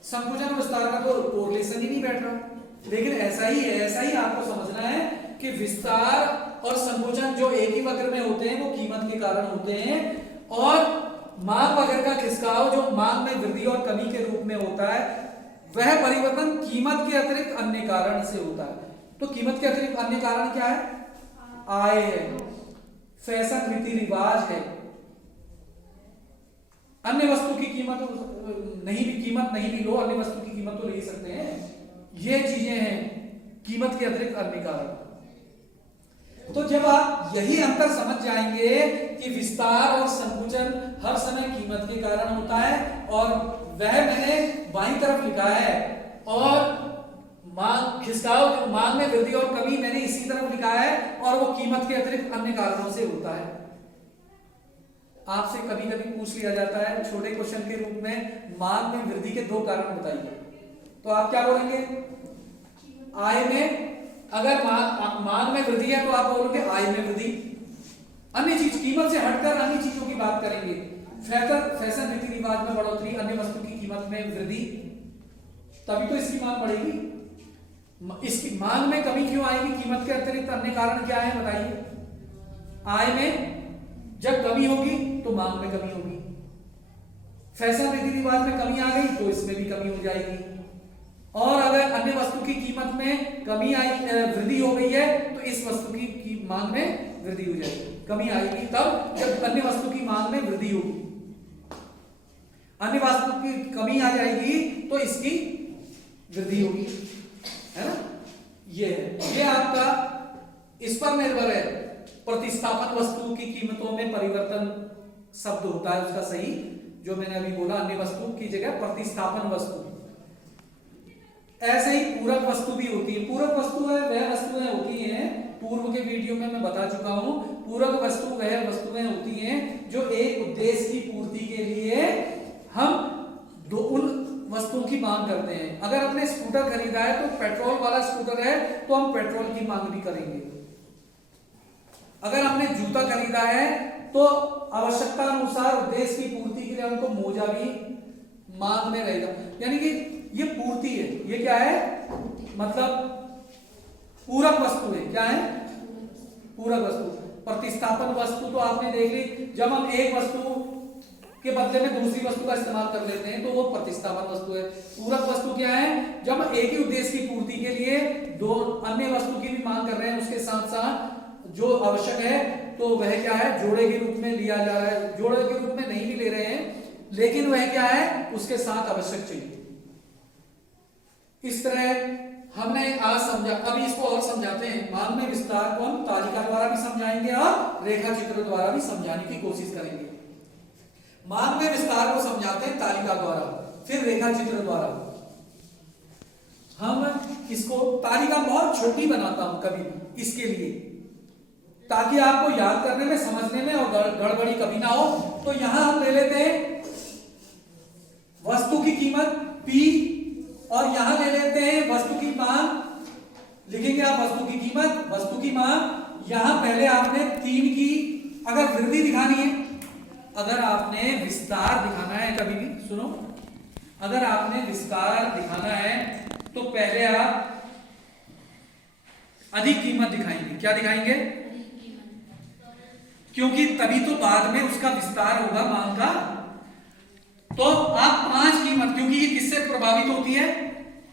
संकुचन और विस्तार का तो कोरिलेशन ही नहीं बैठ रहा। लेकिन ऐसा ही है, ऐसा ही आपको समझना है कि विस्तार और संकुचन जो एक ही वक्र में होते हैं वो कीमत के कारण होते हैं, और मांग वक्र का खिसकाव जो मांग में वृद्धि और कमी के रूप में होता है, वह परिवर्तन कीमत के अतिरिक्त अन्य कारण से होता है। तो कीमत के अतिरिक्त अन्य कारण क्या है? आय है, फैशन, रीति रिवाज है, अन्य वस्तु की कीमत नहीं भी, कीमत नहीं भी लो, अन्य वस्तु की कीमत तो ले सकते हैं। ये चीजें हैं कीमत के अतिरिक्त अन्य कारण। तो जब आप यही अंतर समझ जाएंगे कि विस्तार और संकुचन हर समय कीमत के कारण होता है, और वह मैंने बाईं तरफ लिखा है, और मांग खिसकाव, मांग में वृद्धि और कमी मैंने इसी तरफ लिखा है, और वो कीमत के अतिरिक्त अन्य कारणों से होता है। आपसे कभी कभी पूछ लिया जाता है छोटे क्वेश्चन के रूप में, मांग में वृद्धि के दो कारण बताइए, तो आप क्या बोलेंगे? आय में, अगर मांग में वृद्धि है तो आप बोलोगे आय में वृद्धि, अन्य चीज, कीमत से हटकर अन्य चीजों की बात करेंगे। फैशन रीति रिवाज में बढ़ोतरी, अन्य वस्तु की कीमत में वृद्धि, तभी तो इसकी मांग बढ़ेगी। इसकी मांग में कमी क्यों आएगी? कीमत के अतिरिक्त अन्य कारण क्या है बताइए? आय में जब कमी होगी तो मांग में कमी होगी। फैशन रीति रिवाज में कमी आ गई तो इसमें भी कमी हो जाएगी। और अगर अन्य वस्तु की कीमत में कमी आई, वृद्धि हो गई है, तो इस वस्तु की मांग में वृद्धि हो जाएगी। कमी आएगी तब जब अन्य वस्तु की मांग में वृद्धि होगी। अन्य वस्तु की कमी आ जाएगी तो इसकी वृद्धि होगी, है ना? ये आपका इस पर निर्भर है। प्रतिस्थापन वस्तु की कीमतों में परिवर्तन शब्द होता है उसका सही, जो मैंने अभी बोला, अन्य वस्तु की जगह प्रतिस्थापन वस्तु। ऐसे ही पूरक वस्तु भी होती है। पूरक वस्तु है वह वस्तुएं होती हैं, पूर्व के वीडियो में मैं बता चुका हूं, पूरक वस्तु वह वस्तुएं होती हैं जो एक उद्देश्य की पूर्ति के लिए हम उन वस्तुओं की मांग करते हैं। अगर हमने स्कूटर खरीदा है तो पेट्रोल वाला स्कूटर है तो हम पेट्रोल की मांग भी करेंगे। अगर हमने जूता खरीदा है तो आवश्यकता अनुसार उद्देश्य की पूर्ति के लिए हमको मोजा भी मांग में रहेगा। यानी कि ये पूर्ति है। ये क्या है? मतलब पूरक वस्तु है। क्या है? पूरक वस्तु। प्रतिस्थापन वस्तु तो आपने देख ली, जब हम एक वस्तु के बदले में दूसरी वस्तु का इस्तेमाल कर लेते हैं तो वो प्रतिस्थापन वस्तु है। पूरक वस्तु क्या है? जब हम एक ही उद्देश्य की पूर्ति के लिए दो अन्य वस्तु की भी मांग कर रहे हैं, उसके साथ साथ जो आवश्यक है, तो वह क्या है? जोड़े के रूप में लिया जा रहा है। जोड़े के रूप में नहीं भी ले रहे हैं, लेकिन वह क्या है? उसके साथ आवश्यक चाहिए। इस तरह हमने आज समझा। अभी इसको और समझाते हैं। मांग में विस्तार को हम तालिका द्वारा भी समझाएंगे और रेखा चित्र द्वारा भी समझाने की कोशिश करेंगे। मांग में विस्तार को समझाते हैं तालिका द्वारा, फिर रेखा चित्र द्वारा। हम इसको तालिका बहुत छोटी बनाता हूं कभी इसके लिए, ताकि आपको याद करने में, समझने में और गड़बड़ी कभी ना हो। तो यहां हम ले लेते हैं वस्तु की कीमत P, और यहां ले लेते हैं वस्तु की मांग। लिखेंगे आप वस्तु की कीमत, वस्तु की मांग। यहां पहले आपने 3 की अगर वृद्धि दिखानी है, अगर आपने विस्तार दिखाना है, कभी भी सुनो, अगर आपने विस्तार दिखाना है तो पहले आप अधिक कीमत दिखाएंगे। क्या दिखाएंगे? क्योंकि तभी तो बाद में उसका विस्तार होगा मांग का। तो आप 5 कीमत, क्योंकि ये किससे प्रभावित होती है?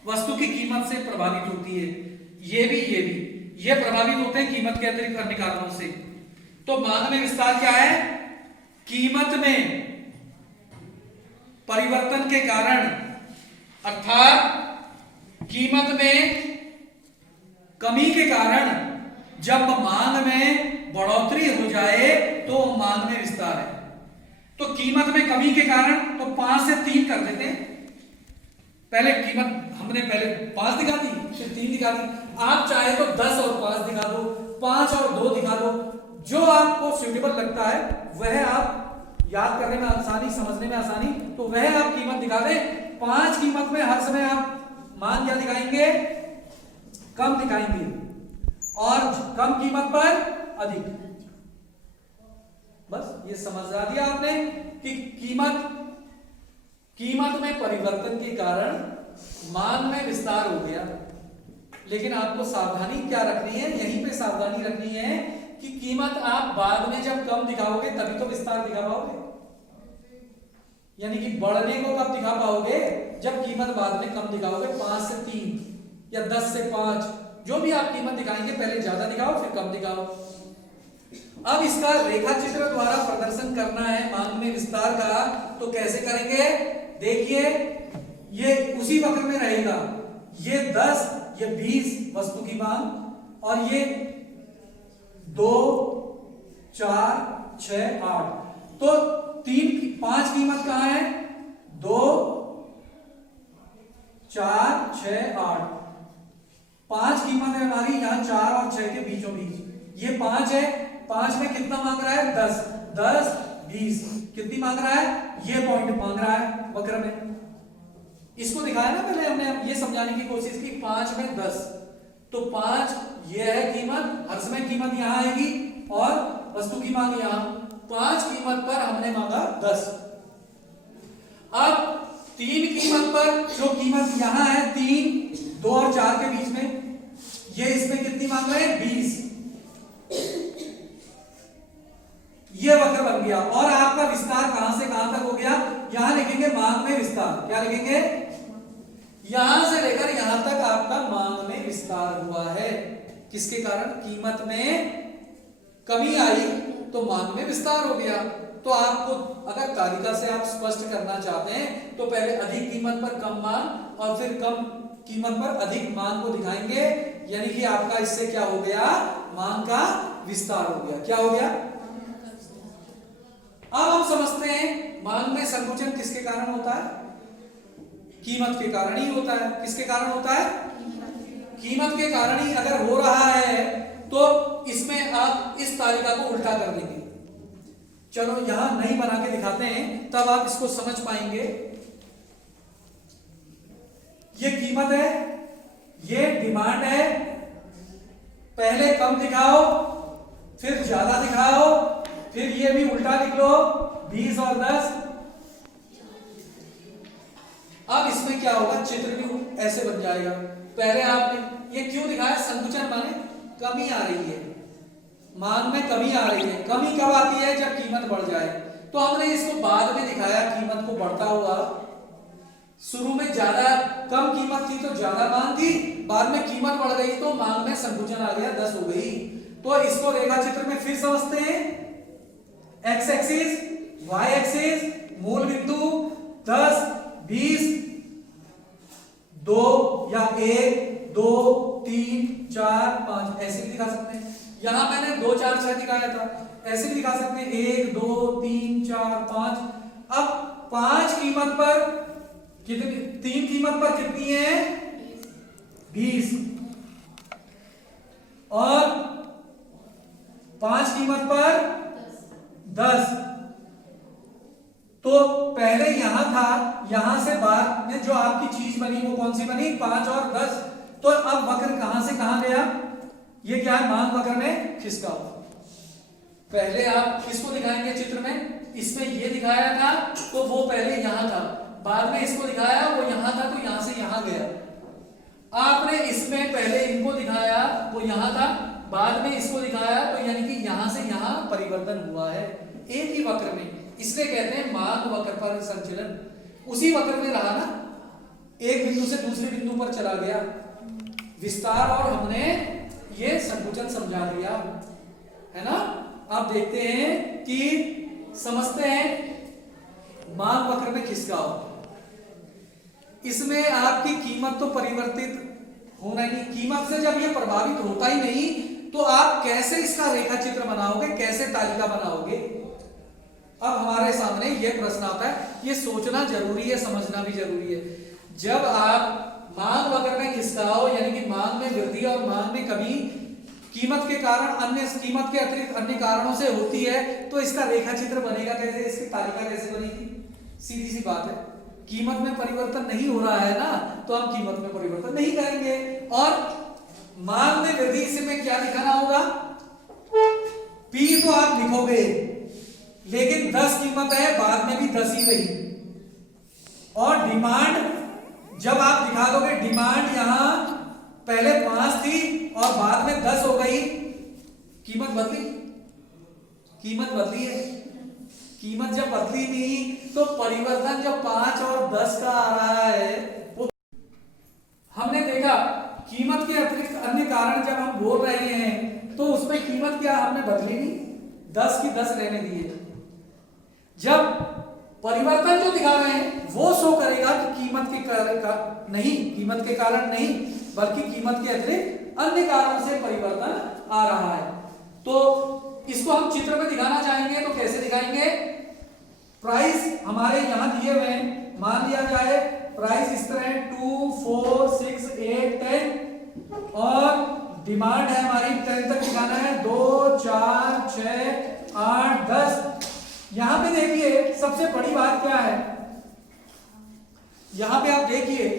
वस्तु की कीमत से प्रभावित होती है। ये भी ये प्रभावित होते हैं कीमत के अतिरिक्त अन्य कारणों से। तो मांग में विस्तार क्या है? कीमत में परिवर्तन के कारण, अर्थात कीमत में कमी के कारण जब मांग में बढ़ोतरी हो जाए तो मांग में विस्तार है। तो कीमत में कमी के कारण तो 5 से 3 कर देते हैं। पहले कीमत हमने पहले 5 दिखा दी, फिर 3 दिखा दी। आप चाहे तो 10 और 5 दिखा दो, 5 और 2 दिखा दो। जो आपको सुटेबल लगता है वह आप याद करने में आसानी, समझने में आसानी, तो वह आप कीमत दिखा दें। 5 कीमत में हर समय आप मान क्या दिखाएंगे? कम दिखाएंगे, और कम कीमत पर अधिक। बस ये समझा दिया आपने कि कीमत में परिवर्तन के कारण मांग में विस्तार हो गया। लेकिन आपको सावधानी क्या रखनी है? यहीं पे सावधानी रखनी है कि कीमत आप बाद में जब कम दिखाओगे तभी तो विस्तार दिखा पाओगे। यानी कि बढ़ने को कब दिखा पाओगे? जब कीमत बाद में कम दिखाओगे। 5 से 3 या 10 से 5, जो भी आप कीमत दिखाएंगे पहले ज्यादा दिखाओ फिर कम दिखाओ। अब इसका रेखा चित्र द्वारा प्रदर्शन करना है मांग में विस्तार का, तो कैसे करेंगे? देखिए, ये उसी वक्र में रहेगा। ये 10, ये 20 वस्तु की मांग, और ये 2, 4, 6, 8। तो 5 कीमत कहां है? 2, 4, 6, 8। 5 कीमत है हमारी यहां 4 और 6 के बीचों बीच। ये 5 है। 5 में कितना मांग रहा है? 10, 10, 20। कितनी मांग रहा है? ये पॉइंट मांग रहा है वक्र में। इसको दिखाया ना पहले हमने, ये समझाने की कोशिश की। 5 में 10, तो 5 ये है कीमत, हर समय कीमत यहां आएगी, और वस्तु की मांग यहाँ 5 कीमत पर हमने मांगा 10। अब 3 कीमत पर जो कीमत यहाँ है 3, 2 और 4 के बीच में, ये इसमें कितनी मांग रहे हैं 20। ये वक्र बन गया और आपका विस्तार कहां से कहां तक हो गया, यहां लिखेंगे मांग में विस्तार। क्या लिखेंगे, यहां से लेकर यहां तक आपका मांग में विस्तार हुआ है। किसके कारण, कीमत में कमी आई तो मांग में विस्तार हो गया। तो आपको अगर तालिका से आप स्पष्ट करना चाहते हैं तो पहले अधिक कीमत पर कम मांग और फिर कम कीमत पर अधिक मांग को दिखाएंगे, यानी कि आपका इससे क्या हो गया, मांग का विस्तार हो गया। क्या हो गया, अब हम समझते हैं मांग में संकुचन किसके कारण होता है, कीमत के कारण ही होता है। किसके कारण होता है, कीमत के कारण ही अगर हो रहा है तो इसमें आप इस तालिका को उल्टा कर देंगे। चलो यहां नहीं बना के दिखाते हैं, तब आप इसको समझ पाएंगे। ये कीमत है, ये डिमांड है, पहले कम दिखाओ फिर ज्यादा दिखाओ, फिर ये भी उल्टा लिख लो 20 और 10। अब इसमें क्या होगा, चित्र भी ऐसे बन जाएगा। पहले आपने ये क्यों दिखाया, संकुचन माने कमी आ रही है, मांग में कमी आ रही है। कमी कब आती है, जब कीमत बढ़ जाए। तो हमने इसको बाद में दिखाया कीमत को बढ़ता हुआ। शुरू में ज्यादा कम कीमत थी तो ज्यादा मांग थी, बाद में कीमत बढ़ गई तो मांग में संकुचन आ गया, 10 हो गई। तो इसको रेखा चित्र में फिर समझते हैं। एक्स एक्सिस, वाई एक्सिस, मूल बिंदु 10, 20, 2 या 1, 2, 3, 4, 5 ऐसे भी दिखा सकते हैं। यहां मैंने 2, 4, 6 दिखाया था, ऐसे भी दिखा सकते हैं 1, 2, 3, 4, 5। अब 5 कीमत पर कितनी, 3 कीमत पर कितनी है 20 और 5 कीमत पर 10। तो पहले यहां था, यहां से बाद में जो आपकी चीज बनी वो कौन सी बनी, 5 और 10। तो अब वक्र कहां से कहां गया, ये क्या है, मांग वक्र में खिसका। पहले आप किसको दिखाएंगे चित्र में, इसमें ये दिखाया था तो वो पहले यहां था, बाद में इसको दिखाया वो यहां था तो यहां से यहां गया। आपने इसमें पहले इनको दिखाया वो यहां था, बाद में इसको दिखाया तो यानी कि यहां से यहां परिवर्तन हुआ है एक ही वक्र में। इसलिए कहते हैं मांग वक्र पर संचलन। उसी वक्र में रहा ना, एक बिंदु से दूसरे बिंदु पर चला गया विस्तार, और हमने ये संकुचन समझा दिया है ना। आप देखते हैं कि समझते हैं मांग वक्र में खिसकाओ। इसमें आपकी कीमत तो परिवर्तित होना ही, कीमत से जब ये प्रभावित होता ही नहीं तो आप कैसे इसका रेखा चित्र बनाओगे, कैसे तालिका बनाओगे। अब हमारे सामने ये प्रश्न आता है, ये सोचना जरूरी है, समझना भी जरूरी है। जब आप मांग वक्र में खिसकाओ यानी कि मांग में वृद्धि और मांग में कमी कीमत के कारण, अन्य कीमत के अतिरिक्त अन्य कारणों से होती है, तो इसका रेखा चित्र बनेगा कैसे, इसकी तालिका कैसे बनेगी। सीधी सी बात है, कीमत में परिवर्तन नहीं हो रहा है ना, तो हम कीमत में परिवर्तन नहीं करेंगे। और मांग में वृद्धि, इसमें क्या दिखाना होगा, P तो आप लिखोगे लेकिन 10 कीमत है, बाद में भी 10 ही रही। और डिमांड जब आप दिखा दोगे, डिमांड यहां पहले 5 थी और बाद में 10 हो गई, कीमत बदली, कीमत बदली है। कीमत जब बदली नहीं तो परिवर्तन जब 5 और 10 का आ रहा है, वो हमने देखा कीमत के अतिरिक्त अन्य कारण जब हम बोल रहे हैं तो उसमें कीमत क्या हमने बदली नहीं, 10 की 10 रहने दी है। जब परिवर्तन जो दिखा रहे हैं वो शो करेगा कि कीमत के कारण नहीं, कीमत के कारण नहीं बल्कि कीमत के अतिरिक्त अन्य कारणों से परिवर्तन आ रहा है। तो इसको हम चित्र में दिखाना चाहेंगे तो कैसे दिखाएंगे, प्राइस हमारे यहां दिए हुए हैं, मान लिया जाए प्राइस इस तरह 2, 4, 6, 8, 10 और डिमांड है हमारी 10 तक दिखाना है, 2, 4, 6, 8, 10। यहां पे देखिए सबसे बड़ी बात क्या है, यहां पे आप देखिए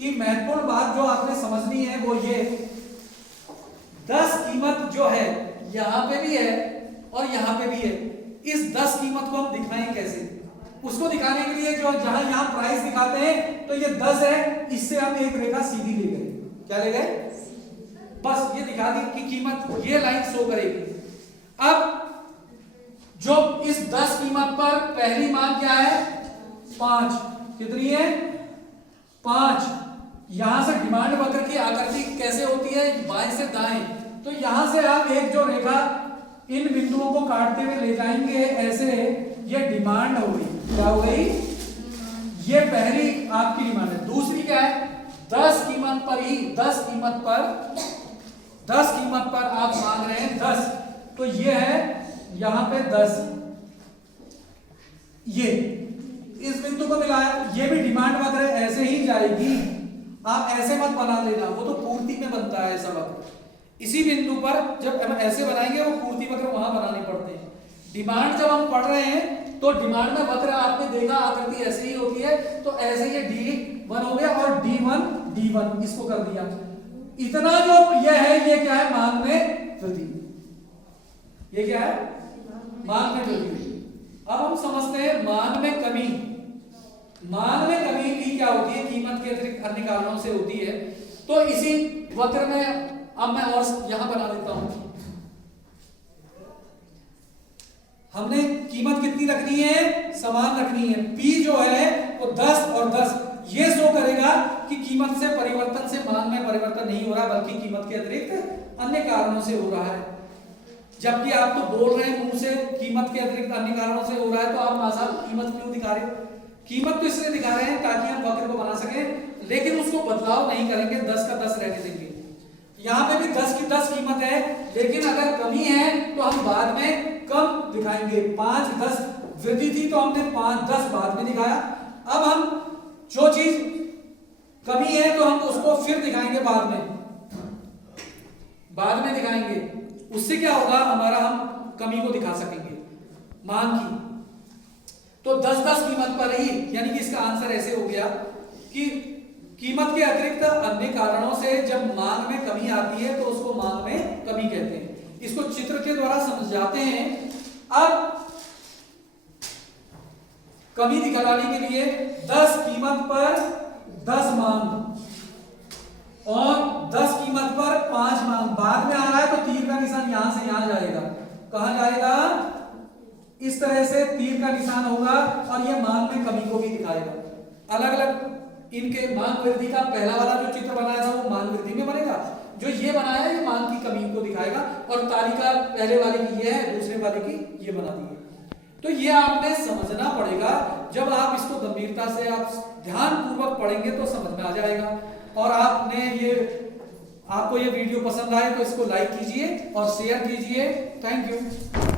कि महत्वपूर्ण बात जो आपने समझनी है वो ये 10 कीमत जो है यहां पे भी है और यहाँ पे भी है। इस 10 कीमत को हम दिखाएं कैसे? उसको दिखाने के लिए जो जहां यहाँ प्राइस दिखाते हैं तो ये 10 है, इससे हम एक रेखा सीधी ले गए। क्या ले गए? बस ये दिखा दी कि कीमत ये लाइन शो करेगी। अब जो इस 10 कीमत पर पहली मान क्या है? 5। कितनी है? 5। यहां से डिमांड वक्र की आकृति कैसे होती है? बाएं से दाएं। तो यहां से आप एक जो रेखा इन बिंदुओं को काटते हुए ले जाएंगे ऐसे, ये डिमांड हो गई। क्या हो गई? ये पहली आपकी डिमांड है। दूसरी क्या है? 10 कीमत पर ही 10 कीमत पर आप मांग रहे हैं 10, तो ये है यहां पे 10। ये इस बिंदु को मिलाया, ये भी डिमांड वक्र है, ऐसे ही जाएगी। आप ऐसे मत बना लेना, वो तो पूर्ति में बनता है ऐसा वक्र। इसी बिंदु पर जब हम ऐसे बनाएंगे वो पूर्ति वक्र वहां बनाने पड़ते हैं। डिमांड जब हम पढ़ रहे हैं तो डिमांड में वक्र आपने देखा आकृति ऐसे ही होती है, तो ऐसे ये D1 हो गया और D1 इसको कर दिया। इतना जो ये है, ये क्या है? मांग में वृद्धि। ये क्या है? मांग में वृद्धि। अब हम समझते हैं मांग में कमी। मांग में कमी भी क्या होती है? कीमत के अतिरिक्त अन्य कारणों से होती है। तो इसी वक्र में अब मैं और यहां बना देता हूं। हमने कीमत कितनी रखनी है? समान रखनी है। P जो है वो 10 और 10 ये शो करेगा कि कीमत से परिवर्तन से मांग में परिवर्तन नहीं हो रहा, बल्कि कीमत के अतिरिक्त अन्य कारणों से हो रहा है। जबकि आप तो बोल रहे हैं मुंह से कीमत के अतिरिक्त अन्य कारणों से हो रहा है, तो आप मासाब कीमत क्यों दिखा रहे हो? कीमत तो इसलिए दिखा रहे हैं ताकि हम वक्र को बना सकें, लेकिन उसको बदलाव नहीं करेंगे, 10 का 10 रहने देंगे। यहाँ पे भी 10 की 10 कीमत है, लेकिन अगर कमी है तो हम बाद में कम दिखाएंगे। 5 10 वृद्धि थी तो हमने 5 10 बाद में दिखाया। अब हम जो चीज कमी है तो हम उसको फिर दिखाएंगे बाद में दिखाएंगे। उससे क्या होगा? हमारा हम कमी को दिखा सकेंगे मांग की। तो 10 10 कीमत पर ही, यानी कि इसका आंसर ऐसे हो गया कि कीमत के अतिरिक्त अन्य कारणों से जब मांग में कमी आती है तो उसको मांग में कमी कहते हैं। इसको चित्र के द्वारा समझाते हैं। अब कमी दिखाने के लिए 10 कीमत पर 10 मांग और 10 कीमत पर 5 मांग बाद में आ रहा है, तो तीर का निशान यहां से यहां जाएगा। कहां जाएगा? इस तरह से तीर का निशान होगा और ये मांग में कमी को भी दिखाएगा। अलग अलग इनके मांग वृद्धि का पहला वाला जो चित्र बनाया था वो मांग वृद्धि में बनेगा, जो ये बनाया ये मांग की कमी को दिखाएगा। और तालिका पहले वाले की ये है, दूसरे वाले की ये बना दी है। तो ये आपने समझना पड़ेगा। जब आप इसको गंभीरता से आप ध्यान पूर्वक पढ़ेंगे तो समझ में आ जाएगा। और आपको ये वीडियो पसंद आए तो इसको लाइक कीजिए और शेयर कीजिए। Thank you.